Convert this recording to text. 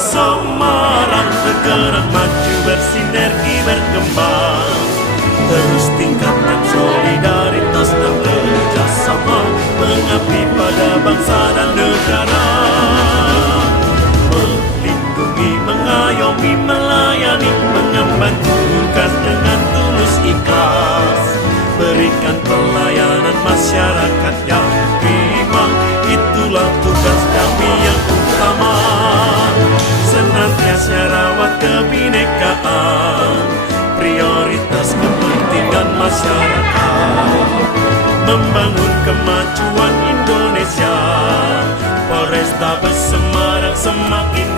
Semarang bergerak maju, bersinergi, berkembang. Terus tingkatkan solidaritas dan kerjasama, mengabdi pada bangsa dan negara. Melindungi, mengayomi, melayani, mengemban tugas dengan tulus ikhlas. Berikan pelayanan masyarakat yang prima, itulah tugas kami yang utama. Senantiasa rawat kebinekaan, prioritas kepentingan masyarakat. Membangun kemajuan Indonesia, Polrestabes Semarang semakin